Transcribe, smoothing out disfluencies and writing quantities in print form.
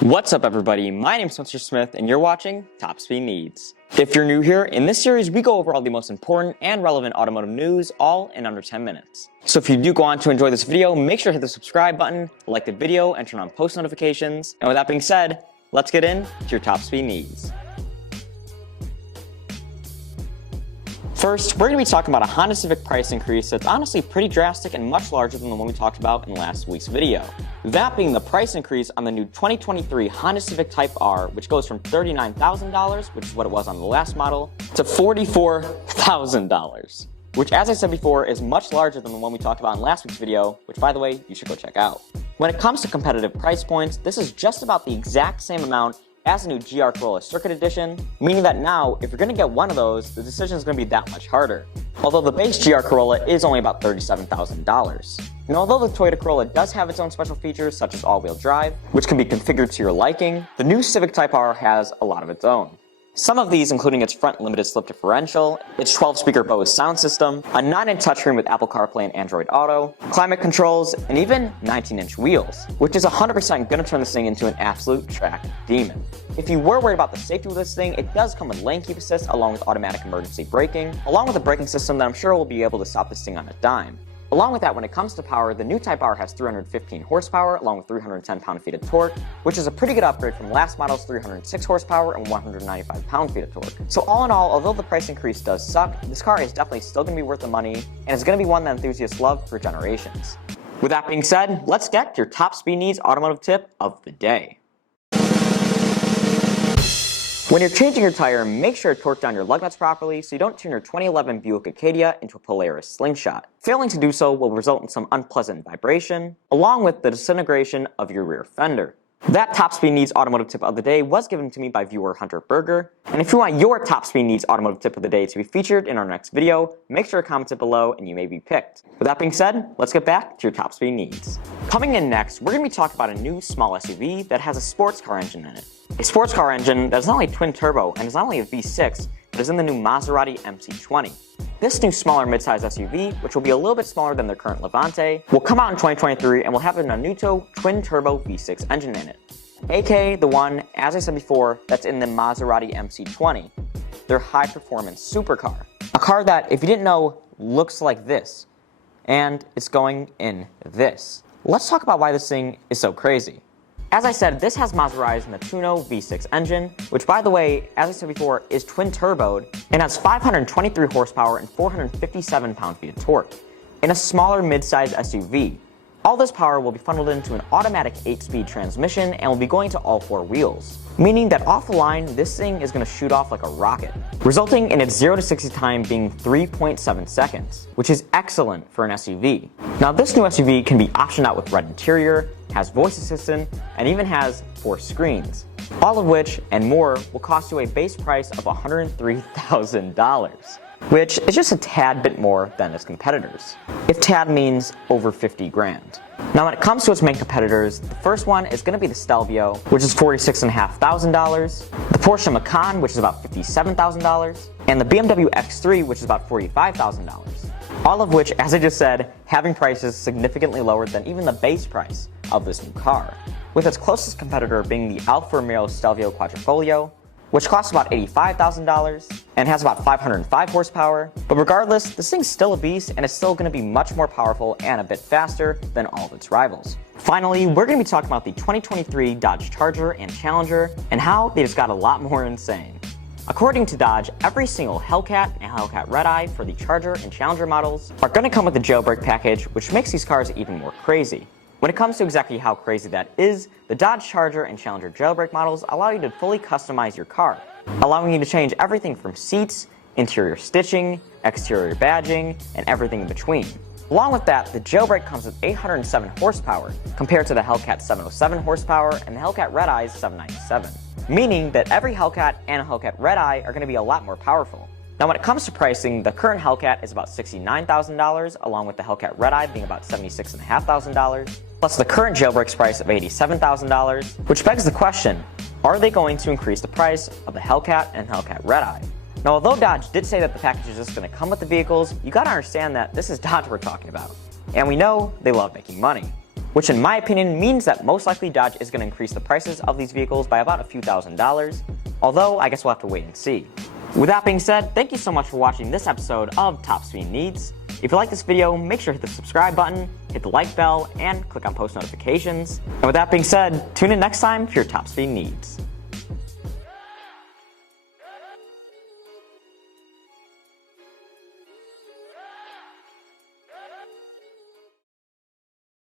What's up everybody, my name is Mr. Smith and you're watching Top Speed Needs. If you're new here, in this series we go over all the most important and relevant automotive news all in under 10 minutes. So if you do go on to enjoy this video, make sure to hit the subscribe button, like the video, and turn on post notifications. And with that being said, let's get into your Top Speed Needs. First, we're going to be talking about a Honda Civic price increase that's honestly pretty drastic and much larger than the one we talked about in last week's video. That being the price increase on the new 2023 Honda Civic Type R, which goes from $39,000, which is what it was on the last model, to $44,000. Which, as I said before, is much larger than the one we talked about in last week's video, which by the way, you should go check out. When it comes to competitive price points, this is just about the exact same amount as the new GR Corolla Circuit Edition, meaning that now, if you're going to get one of those, the decision is going to be that much harder. Although the base GR Corolla is only about $37,000. And although the Toyota Corolla does have its own special features, such as all-wheel drive, which can be configured to your liking, the new Civic Type R has a lot of its own. Some of these including its front limited slip differential, its 12-speaker Bose sound system, a 9-inch touchscreen with Apple CarPlay and Android Auto, climate controls, and even 19-inch wheels, which is 100% going to turn this thing into an absolute track demon. If you were worried about the safety with this thing, it does come with lane keep assist along with automatic emergency braking, along with a braking system that I'm sure will be able to stop this thing on a dime. Along with that, when it comes to power, the new Type R has 315 horsepower along with 310 pound-feet of torque, which is a pretty good upgrade from last model's 306 horsepower and 195 pound-feet of torque. So all in all, although the price increase does suck, this car is definitely still going to be worth the money, and it's going to be one that enthusiasts love for generations. With that being said, let's get your Top Speed Needs automotive tip of the day. When you're changing your tire, make sure to torque down your lug nuts properly so you don't turn your 2011 Buick Acadia into a Polaris Slingshot. Failing to do so will result in some unpleasant vibration, along with the disintegration of your rear fender. That Top Speed Needs automotive tip of the day was given to me by viewer Hunter Berger, and if you want your Top Speed Needs automotive tip of the day to be featured in our next video, make sure to comment it below and you may be picked. With that being said, let's get back to your Top Speed Needs. Coming in next, we're going to be talking about a new small SUV that has a sports car engine in it. A sports car engine that is not only twin turbo and is not only a V6, but is in the new Maserati MC20. This new smaller midsize SUV, which will be a little bit smaller than their current Levante, will come out in 2023 and will have a Nanuto twin turbo V6 engine in it, aka the one, as I said before, that's in the Maserati MC20, their high performance supercar. A car that, if you didn't know, looks like this, and it's going in this. Let's talk about why this thing is so crazy. As I said, this has Maserati's Nanuto V6 engine, which by the way, as I said before, is twin turboed and has 523 horsepower and 457 pound-feet of torque in a smaller mid-size SUV. All this power will be funneled into an automatic 8-speed transmission and will be going to all 4 wheels, meaning that off the line, this thing is going to shoot off like a rocket, resulting in its 0 to 60 time being 3.7 seconds, which is excellent for an SUV. Now this new SUV can be optioned out with red interior, has voice assistant, and even has 4 screens, all of which and more will cost you a base price of $103,000, which is just a tad bit more than its competitors. If tad means over 50 grand. Now when it comes to its main competitors, the first one is going to be the Stelvio, which is $46,500, the Porsche Macan, which is about $57,000, and the BMW X3, which is about $45,000. All of which, as I just said, having prices significantly lower than even the base price of this new car, with its closest competitor being the Alfa Romeo Stelvio Quadrifoglio, which costs about $85,000 and has about 505 horsepower. But regardless, this thing's still a beast and is still going to be much more powerful and a bit faster than all of its rivals. Finally, we're going to be talking about the 2023 Dodge Charger and Challenger and how they just got a lot more insane. According to Dodge, every single Hellcat and Hellcat Red-Eye for the Charger and Challenger models are going to come with the jailbreak package, which makes these cars even more crazy. When it comes to exactly how crazy that is, the Dodge Charger and Challenger jailbreak models allow you to fully customize your car, allowing you to change everything from seats, interior stitching, exterior badging, and everything in between. Along with that, the jailbreak comes with 807 horsepower compared to the Hellcat 707 horsepower and the Hellcat Red-Eye's 797, meaning that every Hellcat and Hellcat Red-Eye are going to be a lot more powerful. Now when it comes to pricing, the current Hellcat is about $69,000, along with the Hellcat Red-Eye being about $76,500, plus the current jailbreak's price of $87,000, which begs the question, are they going to increase the price of the Hellcat and Hellcat Red-Eye? Now although Dodge did say that the package is just going to come with the vehicles, you gotta understand that this is Dodge we're talking about. And we know they love making money. which in my opinion means that most likely Dodge is going to increase the prices of these vehicles by about a few $1,000s, although I guess we'll have to wait and see. With that being said, thank you so much for watching this episode of Top Speed Needs. If you like this video, make sure to hit the subscribe button, hit the like bell, and click on post notifications. And with that being said, tune in next time for your Top Speed Needs.